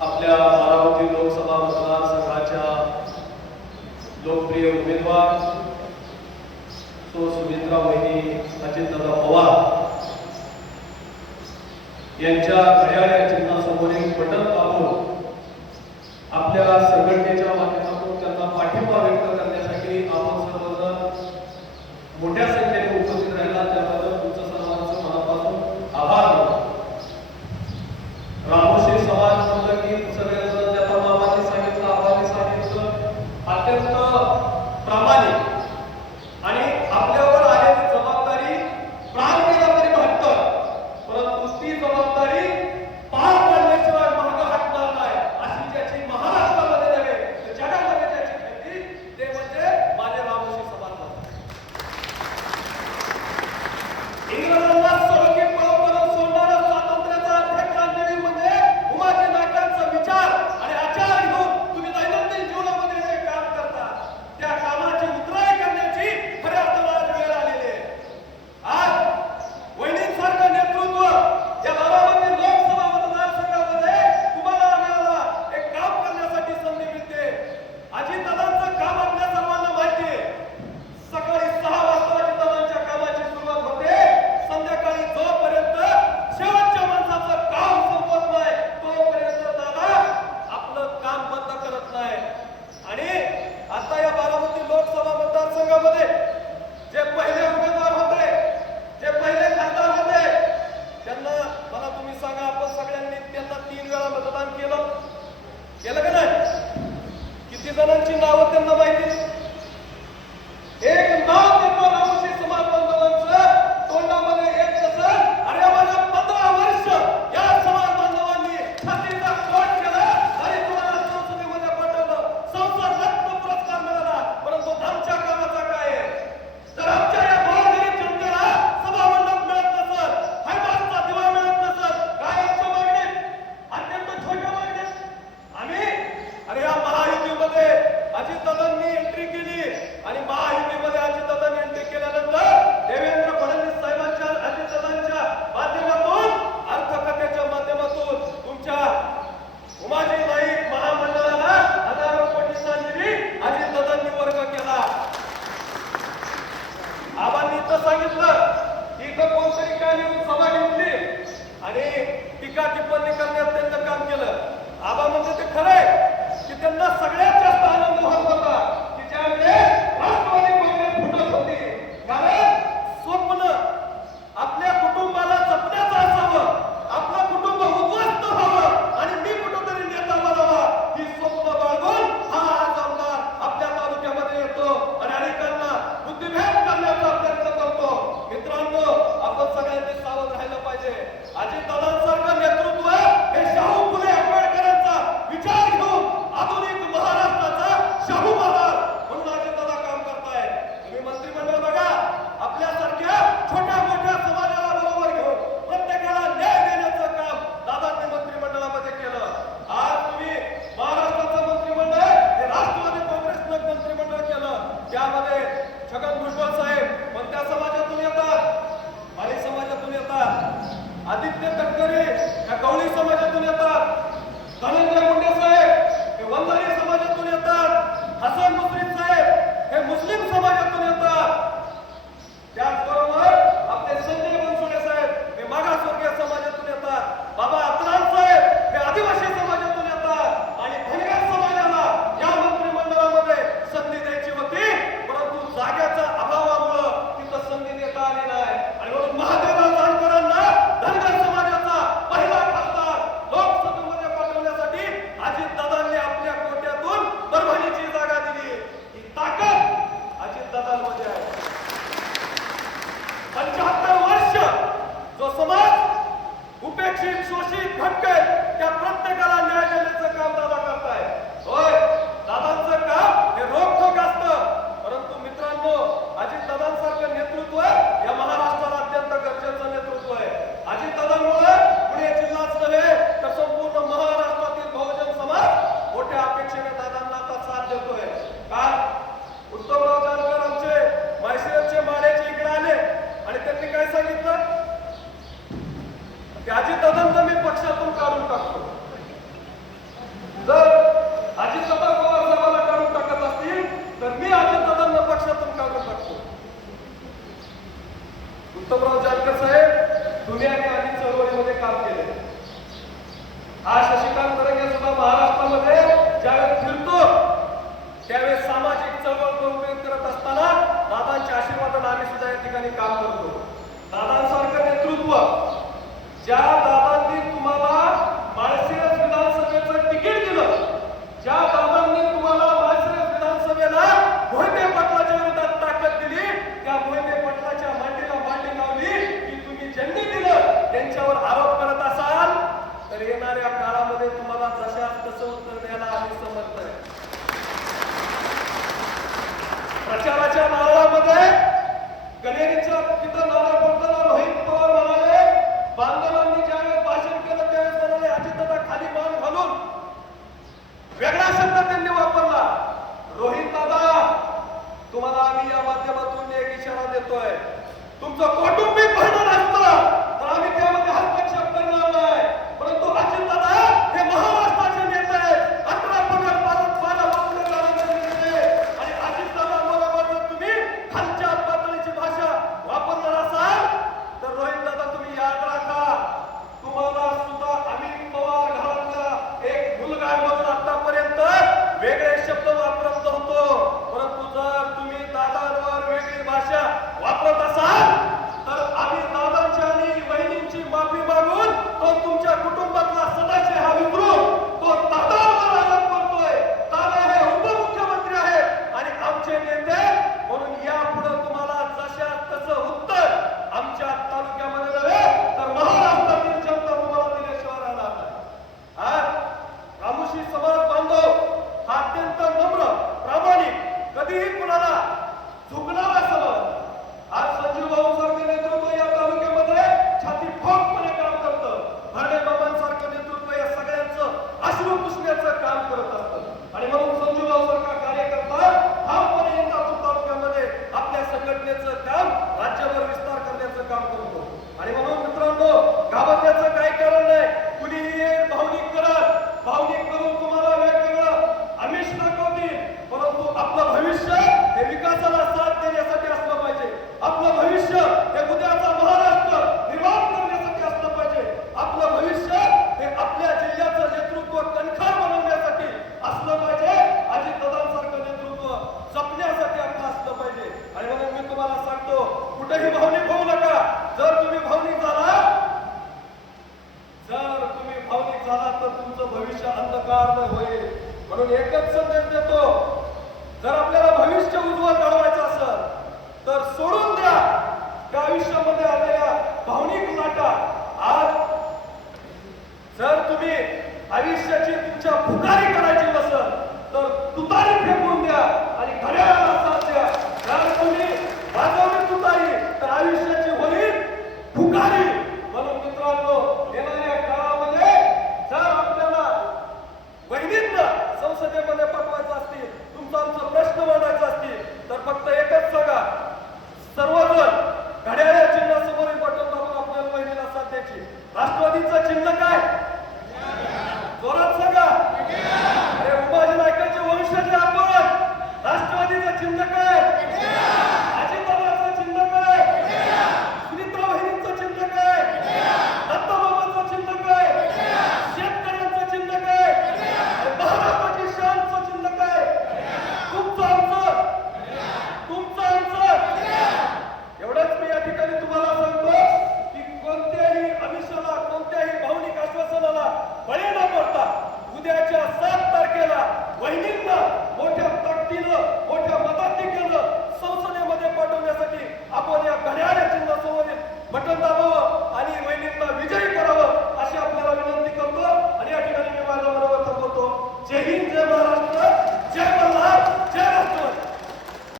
आपल्या अमरावती लोकसभा मतदारसंघाच्या लोकप्रिय उमेदवार तो सुमित्रा मोहिनी अजितदादा पवार. यांच्या घड्याळ या चिन्हासमोर एक बटन पाहून आपल्या संघटनेच्या माध्यमातून त्यांना पाठिंबा व्यक्त करण्यासाठी आपण सर्वजण मोठ्या शेजाऱ्यांची नावं त्यांना माहिती आणि टीका टिप्पणी करण्यात त्यांचं काम केलं. आबा म्हणजे ते खरंय. की त्यांना सगळ्या ज्यामध्ये छगन भुजबळ साहेब कोणत्या समाजातून येतात? माळी समाजातून येतात. आदित्य तटकरे या गवळी समाजातून येतात. धनंजय उत्तमराव जानकर साहेब दुनिया आणि चळवळीमध्ये काम केले. हा शशिकांत तरंगे सुद्धा महाराष्ट्रामध्ये ज्यावेळेस फिरतो त्यावेळेस सामाजिक चळवळ उपयोग करत असताना दादांच्या आशीर्वादाने आम्ही सुद्धा या ठिकाणी काम करतो. दादांसारखं नेतृत्व ज्या तुमचं कौटुंबिक राष्ट्रवादीचं चिन्ह काय? जोरात सांगा. ಮತ್ತೊಂದು